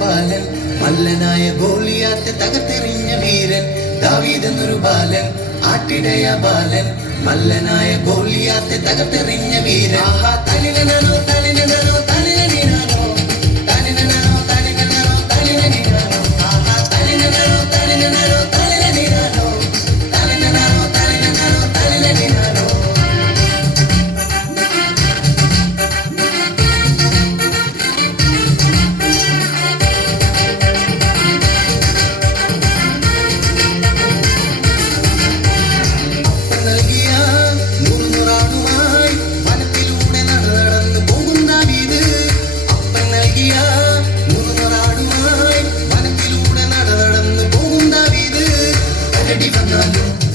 ബാലൻ, മല്ലനായ ഗോലിയാത്തെ തകർത്തെറിഞ്ഞ വീരൻ. ദാവീദെന്നൊരു ബാലൻ, ആട്ടിടയ ബാലൻ, മല്ലനായ ഗോലിയാത്തെ തകർത്തെറിഞ്ഞ വീരൻ. ആഹാ തലിനനോ തലിനനോ തലിനനിനാനോ, തലിനനോ തലിനനോ തലിനനിനാനോ, ആഹാ തലിനനോ തലിനനോ തലിനനിനാനോ, തലിനനോ തലിനനോ തലിനനിനാനോ.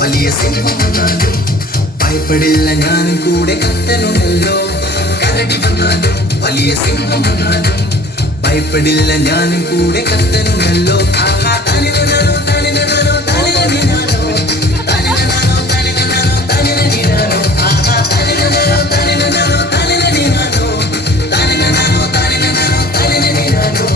വലിയ സിംഹം വന്നാലും ഭയപ്പെടില്ല, ഞാനും കൂടെ കത്തനുണ്ടല്ലോ. കരടി വന്നാലും വലിയ സിംഹം വന്നാലും ഭയപ്പെടില്ല, ഞാനും കൂടെ കത്തനുണ്ടല്ലോ. ആഹാ തലിനനോ തലിനനോ തലിനനിനാനോ, തലിനനോ തലിനനോ തലിനനിനാനോ, ആഹാ തലിനനോ തലിനനോ തലിനനിനാനോ, തലിനനോ തലിനനോ തലിനനിനാനോ.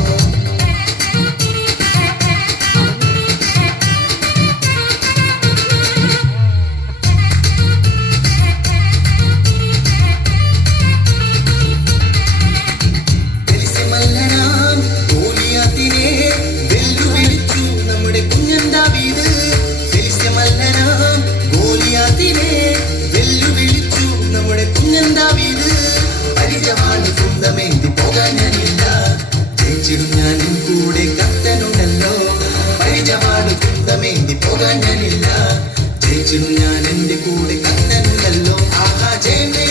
ഞാനും കൂടെ കത്തനുണ്ടല്ലോ, പരിചവാട് കുന്തമേന്തി പോകാൻ ഞാനില്ല. ജയിച്ചിടും ഞാൻ എന്റെ കൂടെ കത്തനുണ്ടല്ലോ. ആഹാ ജയമേ